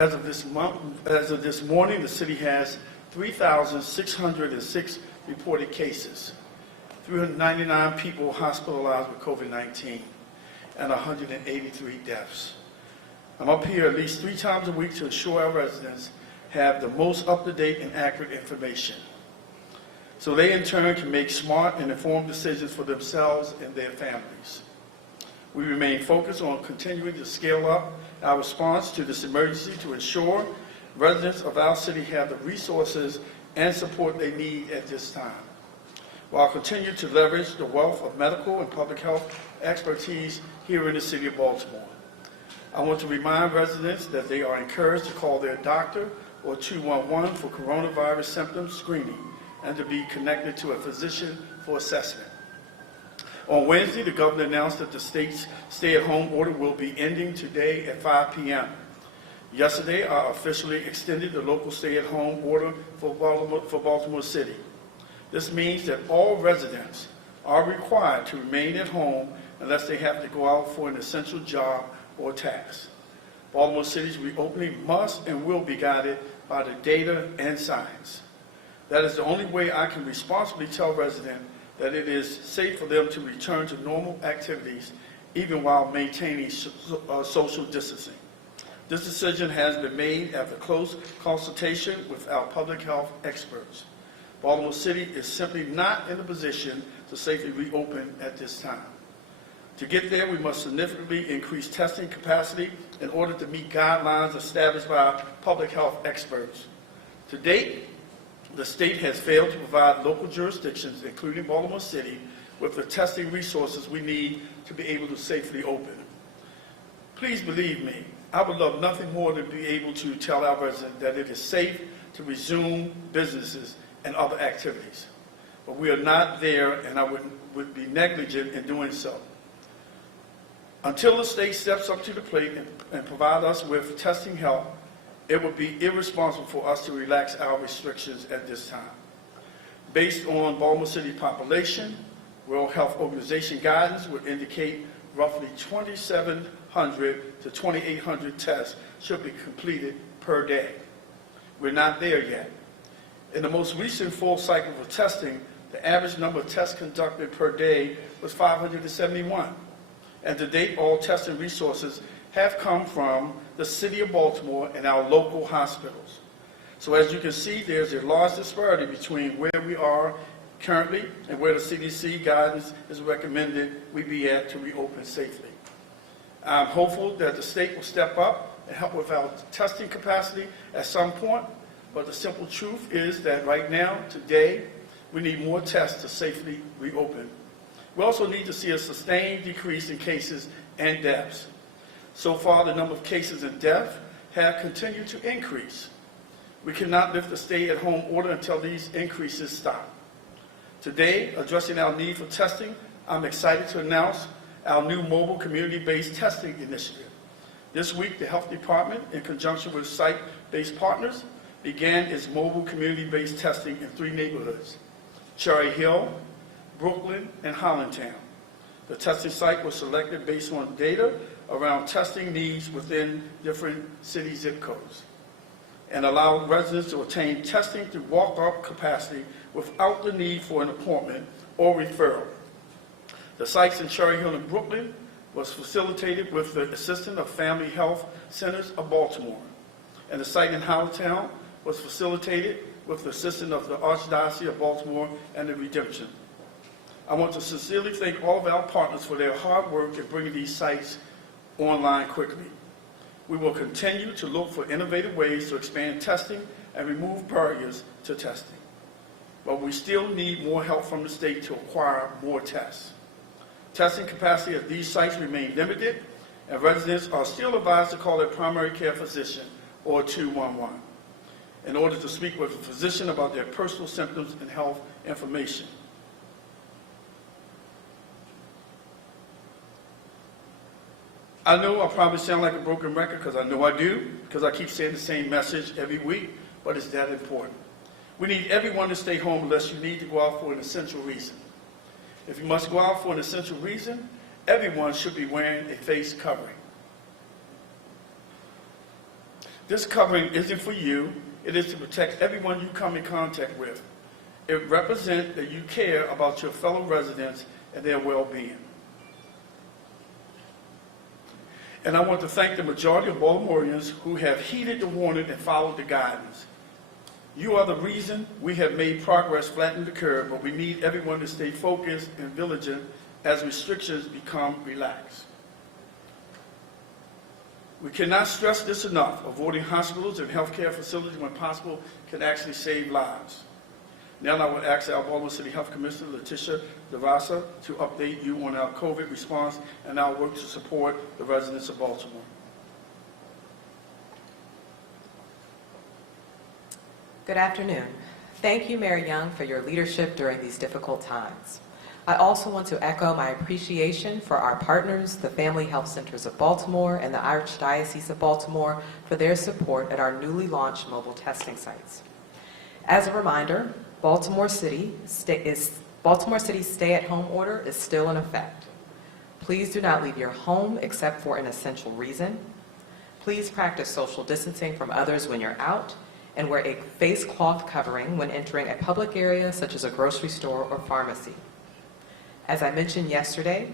As of this morning, the city has 3,606 reported cases, 399 people hospitalized with COVID-19, and 183 deaths. I'm up here at least 3 times a week to ensure our residents have the most up-to-date and accurate information, so they in turn can make smart and informed decisions for themselves and their families. We remain focused on continuing to scale up our response to this emergency to ensure residents of our city have the resources and support they need at this time, while continuing to leverage the wealth of medical and public health expertise here in the city of Baltimore. I want to remind residents that they are encouraged to call their doctor or 211 for coronavirus symptom screening and to be connected to a physician for assessment. On Wednesday, the governor announced that the state's stay-at-home order will be ending today at 5 p.m. Yesterday, I officially extended the local stay-at-home order for Baltimore City. This means that all residents are required to remain at home unless they have to go out for an essential job or task. Baltimore City's reopening must and will be guided by the data and science. That is the only way I can responsibly tell residents that it is safe for them to return to normal activities even while maintaining social distancing. This decision has been made after close consultation with our public health experts. Baltimore City is simply not in a position to safely reopen at this time. To get there, we must significantly increase testing capacity in order to meet guidelines established by public health experts. To date, the state has failed to provide local jurisdictions, including Baltimore City, with the testing resources we need to be able to safely open. Please believe me, I would love nothing more than to be able to tell our residents that it is safe to resume businesses and other activities. But we are not there, and I would be negligent in doing so. Until the state steps up to the plate and provide us with testing help, it would be irresponsible for us to relax our restrictions at this time. Based on Baltimore City population, World Health Organization guidance would indicate roughly 2,700 to 2,800 tests should be completed per day. We're not there yet. In the most recent full cycle of testing, the average number of tests conducted per day was 571. And to date, all testing resources have come from the city of Baltimore and our local hospitals. So as you can see, there's a large disparity between where we are currently and where the CDC guidance is recommended we be at to reopen safely. I'm hopeful that the state will step up and help with our testing capacity at some point, but the simple truth is that right now, today, we need more tests to safely reopen. We also need to see a sustained decrease in cases and deaths. So far, the number of cases and deaths have continued to increase. We cannot lift the stay-at-home order until these increases stop. Today, addressing our need for testing, I'm excited to announce our new mobile community-based testing initiative. This week, the Health Department, in conjunction with site-based partners, began its mobile community-based testing in 3 neighborhoods: Cherry Hill, Brooklyn, and Hollandtown. The testing site was selected based on data around testing needs within different city zip codes and allow residents to obtain testing through walk-up capacity without the need for an appointment or referral. The sites in Cherry Hill and Brooklyn was facilitated with the assistance of Family Health Centers of Baltimore, and the site in Hollandtown was facilitated with the assistance of the Archdiocese of Baltimore and the Redemption. I want to sincerely thank all of our partners for their hard work in bringing these sites online quickly. We will continue to look for innovative ways to expand testing and remove barriers to testing. But we still need more help from the state to acquire more tests. Testing capacity at these sites remain limited, and residents are still advised to call their primary care physician or 211 in order to speak with a physician about their personal symptoms and health information. I know I probably sound like a broken record, because I know I do, because I keep saying the same message every week, but it's that important. We need everyone to stay home unless you need to go out for an essential reason. If you must go out for an essential reason, everyone should be wearing a face covering. This covering isn't for you. It is to protect everyone you come in contact with. It represents that you care about your fellow residents and their well-being. And I want to thank the majority of Baltimoreans who have heeded the warning and followed the guidance. You are the reason we have made progress flattening the curve, but we need everyone to stay focused and vigilant as restrictions become relaxed. We cannot stress this enough. Avoiding hospitals and healthcare facilities when possible can actually save lives. Now I will ask our Baltimore City Health Commissioner, Letitia DeVasa, to update you on our COVID response and our work to support the residents of Baltimore. Good afternoon. Thank you, Mayor Young, for your leadership during these difficult times. I also want to echo my appreciation for our partners, the Family Health Centers of Baltimore and the Archdiocese of Baltimore, for their support at our newly launched mobile testing sites. As a reminder, Baltimore City's stay-at-home order is still in effect. Please do not leave your home except for an essential reason. Please practice social distancing from others when you're out, and wear a face cloth covering when entering a public area such as a grocery store or pharmacy. As I mentioned yesterday,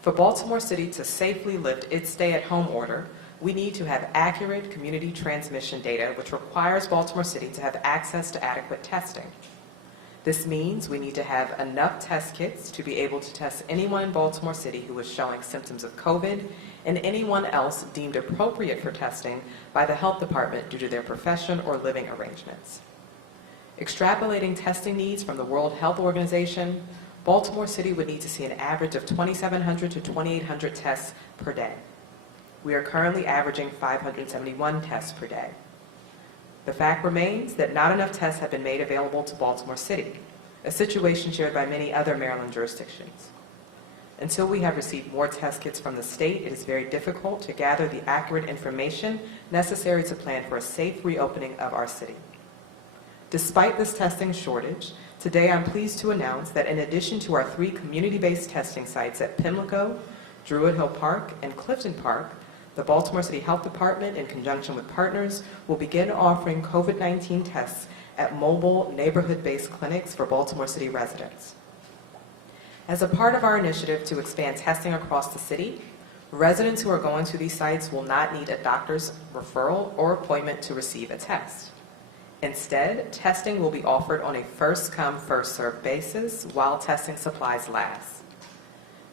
for Baltimore City to safely lift its stay-at-home order, we need to have accurate community transmission data, which requires Baltimore City to have access to adequate testing. This means we need to have enough test kits to be able to test anyone in Baltimore City who is showing symptoms of COVID and anyone else deemed appropriate for testing by the health department due to their profession or living arrangements. Extrapolating testing needs from the World Health Organization, Baltimore City would need to see an average of 2,700 to 2,800 tests per day. We are currently averaging 571 tests per day. The fact remains that not enough tests have been made available to Baltimore City, a situation shared by many other Maryland jurisdictions. Until we have received more test kits from the state, it is very difficult to gather the accurate information necessary to plan for a safe reopening of our city. Despite this testing shortage, today I'm pleased to announce that in addition to our 3 community-based testing sites at Pimlico, Druid Hill Park, and Clifton Park, the Baltimore City Health Department, in conjunction with partners, will begin offering COVID-19 tests at mobile neighborhood-based clinics for Baltimore City residents. As a part of our initiative to expand testing across the city, residents who are going to these sites will not need a doctor's referral or appointment to receive a test. Instead, testing will be offered on a first-come, first-served basis while testing supplies last.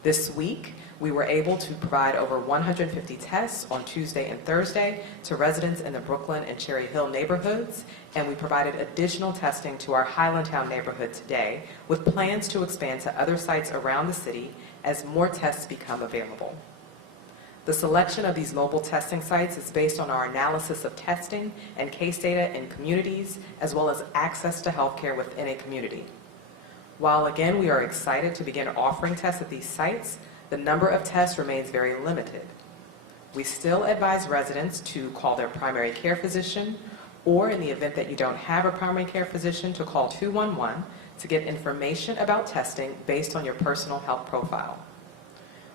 This week, we were able to provide over 150 tests on Tuesday and Thursday to residents in the Brooklyn and Cherry Hill neighborhoods, and we provided additional testing to our Highlandtown neighborhood today, with plans to expand to other sites around the city as more tests become available. The selection of these mobile testing sites is based on our analysis of testing and case data in communities, as well as access to healthcare within a community. While again we are excited to begin offering tests at these sites, the number of tests remains very limited. We still advise residents to call their primary care physician, or in the event that you don't have a primary care physician, to call 211 to get information about testing based on your personal health profile.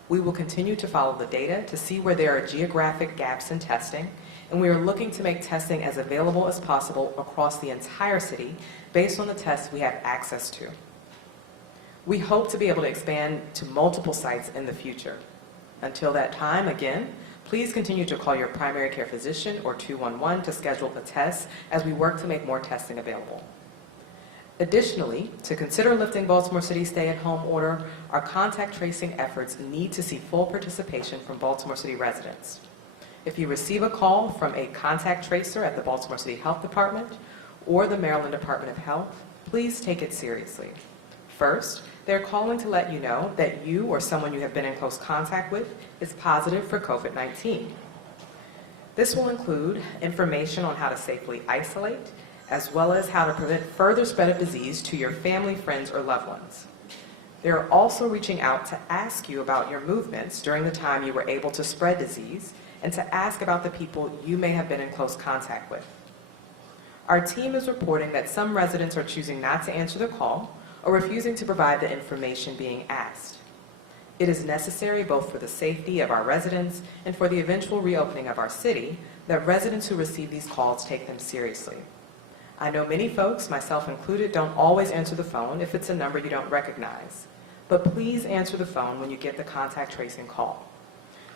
We will continue to follow the data to see where there are geographic gaps in testing, and we are looking to make testing as available as possible across the entire city based on the tests we have access to. We hope to be able to expand to multiple sites in the future. Until that time, again, please continue to call your primary care physician or 211 to schedule a test as we work to make more testing available. Additionally, to consider lifting Baltimore City's stay-at-home order, our contact tracing efforts need to see full participation from Baltimore City residents. If you receive a call from a contact tracer at the Baltimore City Health Department or the Maryland Department of Health, please take it seriously. First, they're calling to let you know that you or someone you have been in close contact with is positive for COVID-19. This will include information on how to safely isolate, as well as how to prevent further spread of disease to your family, friends, or loved ones. They're also reaching out to ask you about your movements during the time you were able to spread disease, and to ask about the people you may have been in close contact with. Our team is reporting that some residents are choosing not to answer the call or refusing to provide the information being asked. It is necessary both for the safety of our residents and for the eventual reopening of our city, that residents who receive these calls take them seriously. I know many folks, myself included, don't always answer the phone if it's a number you don't recognize. But please answer the phone when you get the contact tracing call.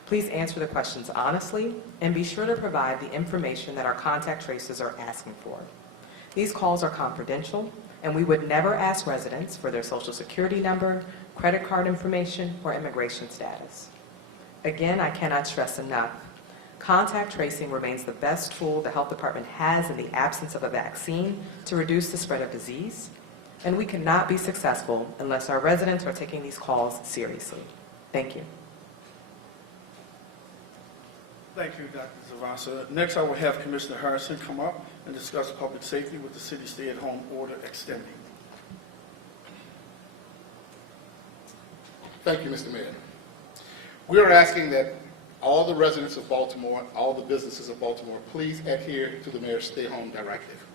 Please answer the questions honestly and be sure to provide the information that our contact tracers are asking for. These calls are confidential, and we would never ask residents for their social security number, credit card information, or immigration status. Again, I cannot stress enough, contact tracing remains the best tool the health department has in the absence of a vaccine to reduce the spread of disease, and we cannot be successful unless our residents are taking these calls seriously. Thank you. Thank you, Dr. Zavasa. Next, I will have Commissioner Harrison come up and discuss public safety with the city stay-at-home order extending. Thank you, Mr. Mayor. We are asking that all the residents of Baltimore, all the businesses of Baltimore, please adhere to the mayor's stay-home directive.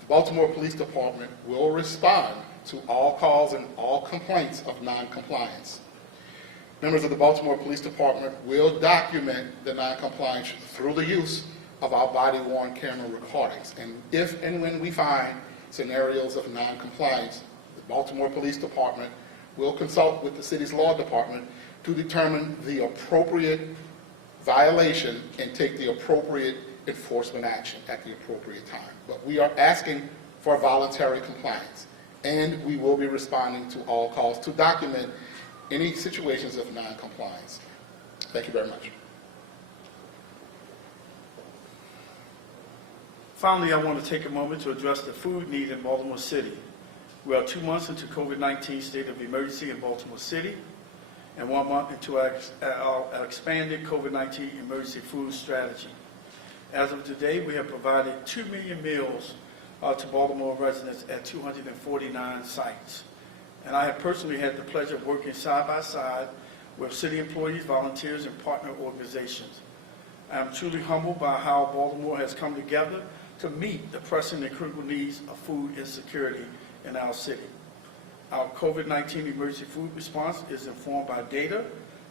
The Baltimore Police Department will respond to all calls and all complaints of non-compliance. Members of the Baltimore Police Department will document the non-compliance through the use of our body-worn camera recordings. And if and when we find scenarios of non-compliance, the Baltimore Police Department will consult with the city's law department to determine the appropriate violation and take the appropriate enforcement action at the appropriate time. But we are asking for voluntary compliance, and we will be responding to all calls to document any situations of non-compliance. Thank you very much. Finally, I want to take a moment to address the food need in Baltimore City. We are 2 months into COVID-19 state of emergency in Baltimore City, and 1 month into our expanded COVID-19 emergency food strategy. As of today, we have provided 2 million meals to Baltimore residents at 249 sites. And I have personally had the pleasure of working side by side with city employees, volunteers, and partner organizations. I am truly humbled by how Baltimore has come together to meet the pressing and critical needs of food insecurity in our city. Our COVID-19 emergency food response is informed by data,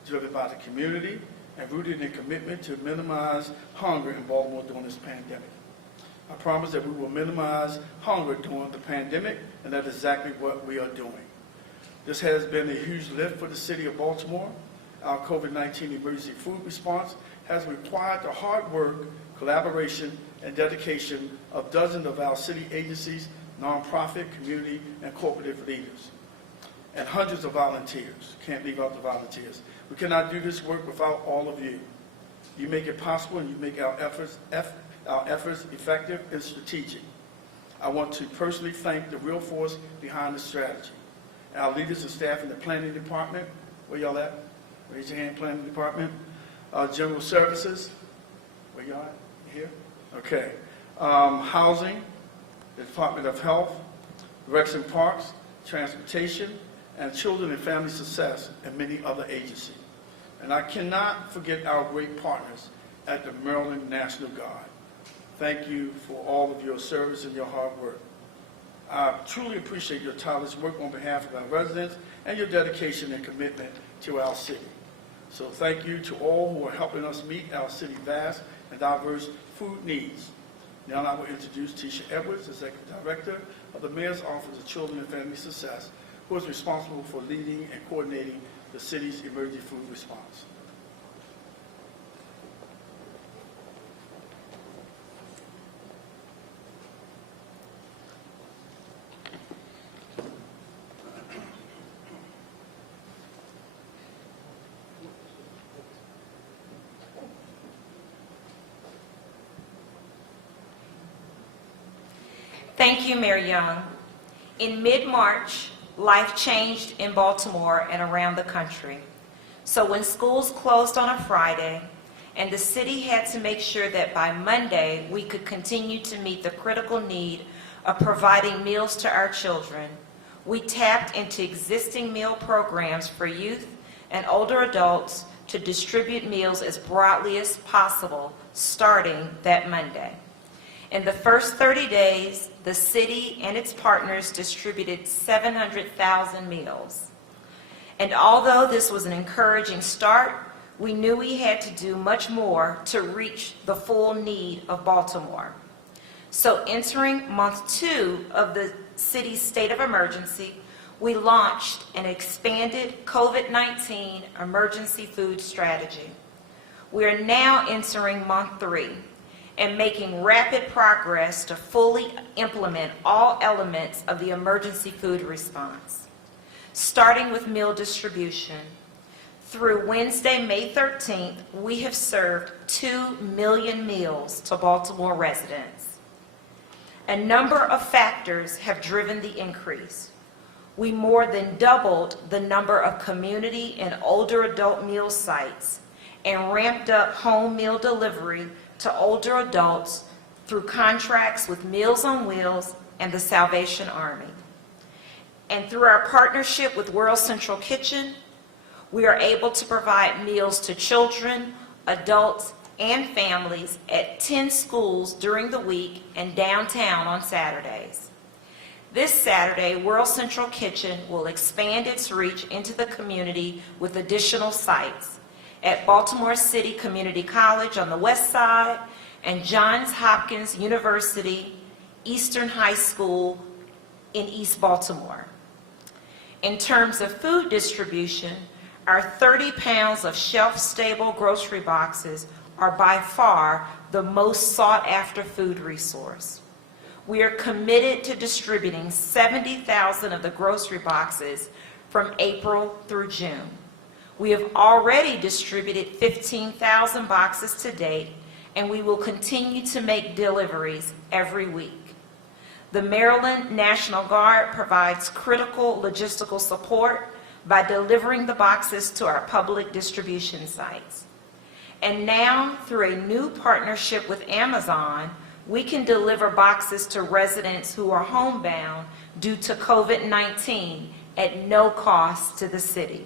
driven by the community, and rooted in commitment to minimize hunger in Baltimore during this pandemic. I promise that we will minimize hunger during the pandemic, and that's exactly what we are doing. This has been a huge lift for the city of Baltimore. Our COVID-19 emergency food response has required the hard work, collaboration, and dedication of dozens of our city agencies, nonprofit, community, and corporate leaders, and hundreds of volunteers. Can't leave out the volunteers. We cannot do this work without all of you. You make it possible, and you make our efforts effective and strategic. I want to personally thank the real force behind the strategy. Our leaders and staff in the planning department, where y'all at? Raise your hand, planning department. General services, where y'all at? You here? Okay. Housing, the Department of Health, Recs and Parks, Transportation, and Children and Family Success, and many other agencies. And I cannot forget our great partners at the Maryland National Guard. Thank you for all of your service and your hard work. I truly appreciate your tireless work on behalf of our residents and your dedication and commitment to our city. So thank you to all who are helping us meet our city's vast and diverse food needs. Now I will introduce Tisha Edwards, Executive Director of the Mayor's Office of Children and Family Success, who is responsible for leading and coordinating the city's emergency food response. Thank you, Mayor Young. In mid-March, life changed in Baltimore and around the country. So when schools closed on a Friday, and the city had to make sure that by Monday we could continue to meet the critical need of providing meals to our children, we tapped into existing meal programs for youth and older adults to distribute meals as broadly as possible starting that Monday. In the first 30 days, the city and its partners distributed 700,000 meals. And although this was an encouraging start, we knew we had to do much more to reach the full need of Baltimore. So entering month 2 of the city's state of emergency, we launched an expanded COVID-19 emergency food strategy. We are now entering month 3 and making rapid progress to fully implement all elements of the emergency food response, starting with meal distribution. Through Wednesday, May 13th, we have served 2 million meals to Baltimore residents. A number of factors have driven the increase. We more than doubled the number of community and older adult meal sites and ramped up home meal delivery to older adults through contracts with Meals on Wheels and the Salvation Army. And through our partnership with World Central Kitchen, we are able to provide meals to children, adults, and families at 10 schools during the week and downtown on Saturdays. This Saturday, World Central Kitchen will expand its reach into the community with additional sites at Baltimore City Community College on the west side and Johns Hopkins University Eastern High School in East Baltimore. In terms of food distribution, our 30 pounds of shelf-stable grocery boxes are by far the most sought-after food resource. We are committed to distributing 70,000 of the grocery boxes from April through June. We have already distributed 15,000 boxes to date, and we will continue to make deliveries every week. The Maryland National Guard provides critical logistical support by delivering the boxes to our public distribution sites. And now, through a new partnership with Amazon, we can deliver boxes to residents who are homebound due to COVID-19 at no cost to the city.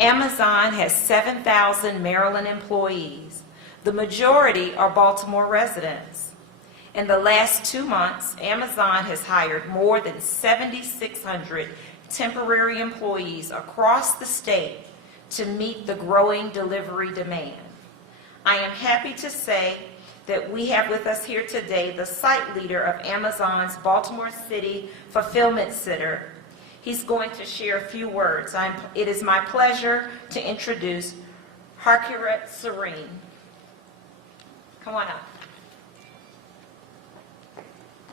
Amazon has 7,000 Maryland employees. The majority are Baltimore residents. In the last 2 months, Amazon has hired more than 7,600 temporary employees across the state to meet the growing delivery demand. I am happy to say that we have with us here today the site leader of Amazon's Baltimore City Fulfillment Center. He's going to share a few words. It is my pleasure to introduce Harkirat Serene. Come on up.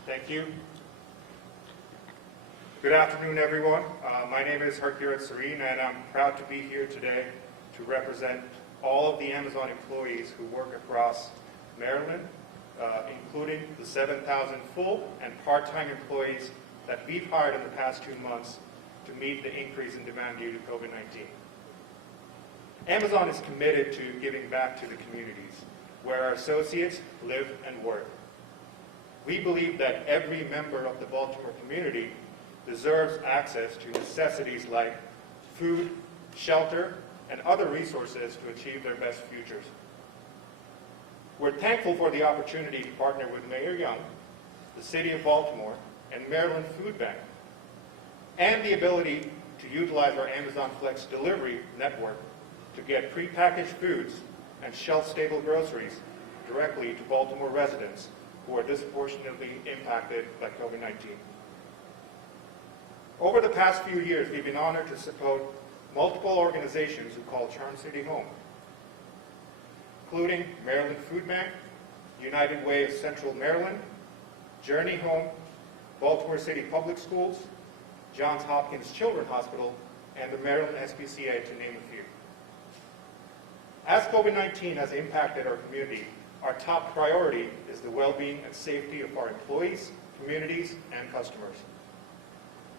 Thank you. Good afternoon, everyone. My name is Harkirat Serene, and I'm proud to be here today to represent all of the Amazon employees who work across Maryland, including the 7,000 full and part-time employees that we've hired in the past 2 months to meet the increase in demand due to COVID-19. Amazon is committed to giving back to the communities where our associates live and work. We believe that every member of the Baltimore community deserves access to necessities like food, shelter, and other resources to achieve their best futures. We're thankful for the opportunity to partner with Mayor Young, the City of Baltimore, and Maryland Food Bank, and the ability to utilize our Amazon Flex delivery network to get prepackaged foods and shelf-stable groceries directly to Baltimore residents who are disproportionately impacted by COVID-19. Over the past few years, we've been honored to support multiple organizations who call Charm City home, including Maryland Food Bank, United Way of Central Maryland, Journey Home, Baltimore City Public Schools, Johns Hopkins Children's Hospital, and the Maryland SPCA, to name a few. As COVID-19 has impacted our community, our top priority is the well-being and safety of our employees, communities, and customers.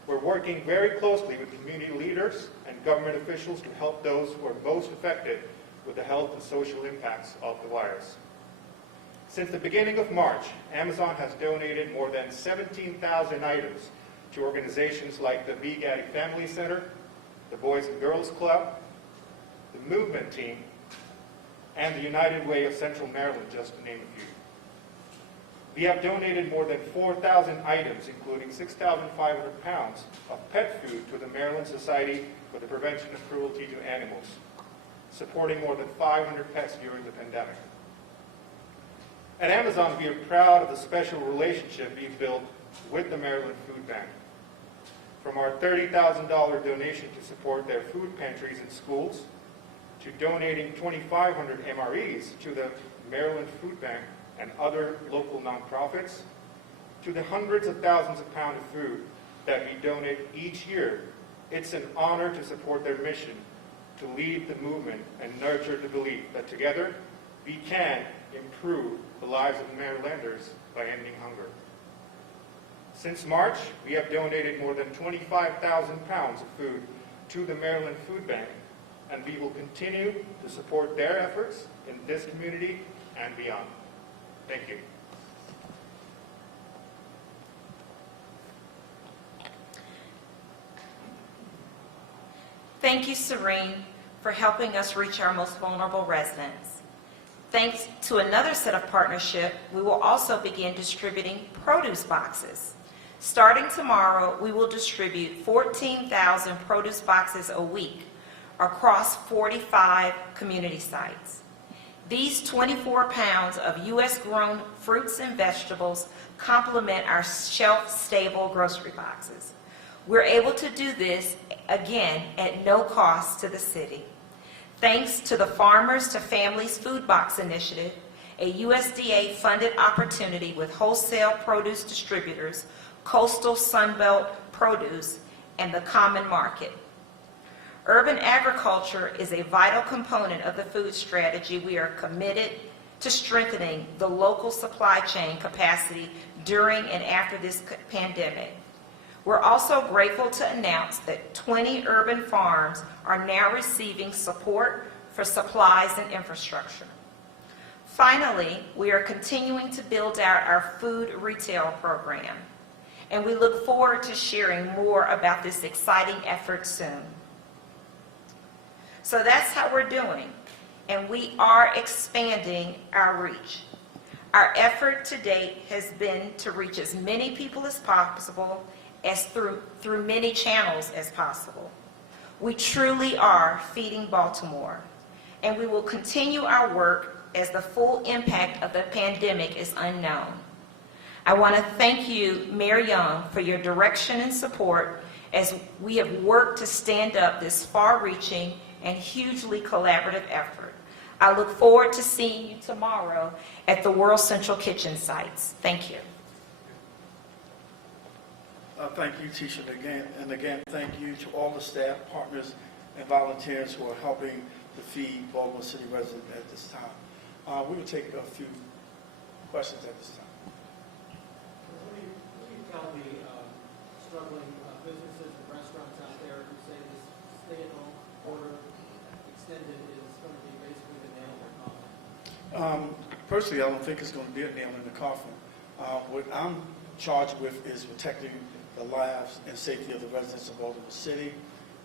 We're working very closely with community leaders and government officials to help those who are most affected with the health and social impacts of the virus. Since the beginning of March, Amazon has donated more than 17,000 items to organizations like the Big Daddy Family Center, the Boys and Girls Club, the Movement Team, and the United Way of Central Maryland, just to name a few. We have donated more than 4,000 items, including 6,500 pounds of pet food to the Maryland Society for the Prevention of Cruelty to Animals. supporting more than 500 pets during the pandemic. At Amazon, we are proud of the special relationship we've built with the Maryland Food Bank. From our $30,000 donation to support their food pantries in schools, to donating 2,500 MREs to the Maryland Food Bank and other local nonprofits, to the hundreds of thousands of pounds of food that we donate each year, it's an honor to support their mission to lead the movement and nurture the belief that together we can improve the lives of Marylanders by ending hunger. Since March, we have donated more than 25,000 pounds of food to the Maryland Food Bank, and we will continue to support their efforts in this community and beyond. Thank you. Thank you, Serene, for helping us reach our most vulnerable residents. Thanks to another set of partnership, we will also begin distributing produce boxes. Starting tomorrow, we will distribute 14,000 produce boxes a week across 45 community sites. These 24 pounds of U.S.-grown fruits and vegetables complement our shelf-stable grocery boxes. We're able to do this, again, at no cost to the city. Thanks to the Farmers to Families Food Box Initiative, a USDA-funded opportunity with wholesale produce distributors, Coastal Sunbelt Produce, and the Common Market. Urban agriculture is a vital component of the food strategy. We are committed to strengthening the local supply chain capacity during and after this pandemic. We're also grateful to announce that 20 urban farms are now receiving support for supplies and infrastructure. Finally, we are continuing to build out our food retail program, and we look forward to sharing more about this exciting effort soon. So that's how we're doing, and we are expanding our reach. Our effort to date has been to reach as many people as possible, as through many channels as possible. We truly are feeding Baltimore, and we will continue our work as the full impact of the pandemic is unknown. I want to thank you, Mayor Young, for your direction and support as we have worked to stand up this far-reaching and hugely collaborative effort. I look forward to seeing you tomorrow at the World Central Kitchen sites. Thank you. Thank you, Tisha, and again, thank you to all the staff, partners, and volunteers who are helping to feed Baltimore City residents at this time. We will take a few questions at this time. What do you tell the struggling businesses and restaurants out there who say this stay-at-home order extended is going to be basically the nail in the coffin? Personally, I don't think it's going to be a nail in the coffin. What I'm charged with is protecting the lives and safety of the residents of Baltimore City,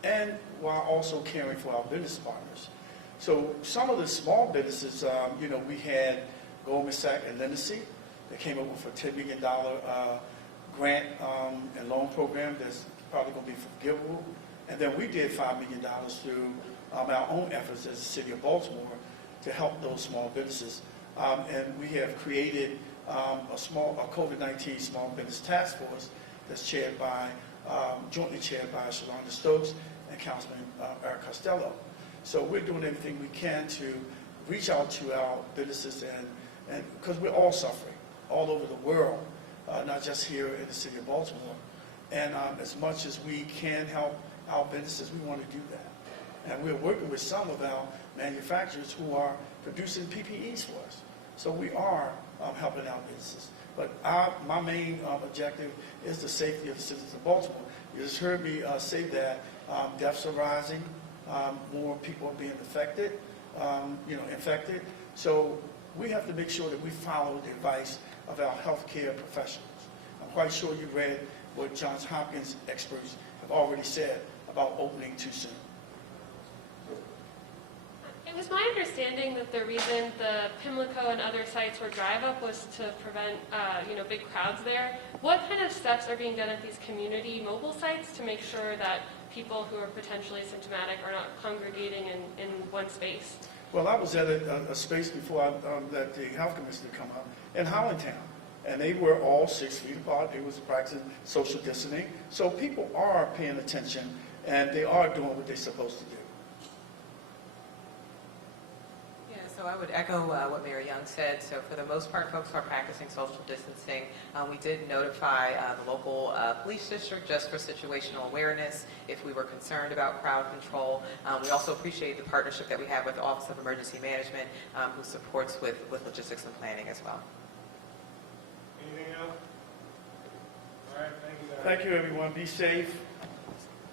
and while also caring for our business partners. So some of the small businesses, we had Goldman Sachs and Legacy that came up with a $10 million grant and loan program that's probably going to be forgivable. And then we did $5 million through our own efforts as the City of Baltimore to help those small businesses. And we have created a COVID-19 small business task force that's jointly chaired by Shalonda Stokes and Councilman Eric Costello. So we're doing everything we can to reach out to our businesses, and because we're all suffering all over the world, not just here in the City of Baltimore. And as much as we can help our businesses, we want to do that. And we're working with some of our manufacturers who are producing PPEs for us. So we are helping our businesses. But my main objective is the safety of the citizens of Baltimore. You just heard me say that deaths are rising, more people are being infected. So we have to make sure that we follow the advice of our healthcare professionals. I'm quite sure you read what Johns Hopkins experts have already said about opening too soon. It was my understanding that the reason the Pimlico and other sites were drive-up was to prevent, big crowds there. What kind of steps are being done at these community mobile sites to make sure that people who are potentially symptomatic are not congregating in one space? Well, I was at a space before I let the health commissioner come up in Hollandtown, and they were all 6 feet apart. They was practicing social distancing. So people are paying attention, and they are doing what they're supposed to do. Yeah, so I would echo what Mayor Young said. So for the most part, folks are practicing social distancing. We did notify the local police district just for situational awareness if we were concerned about crowd control. We also appreciate the partnership that we have with the Office of Emergency Management, who supports with logistics and planning as well. Anything else? All right, thank you, guys. Thank you, everyone. Be safe.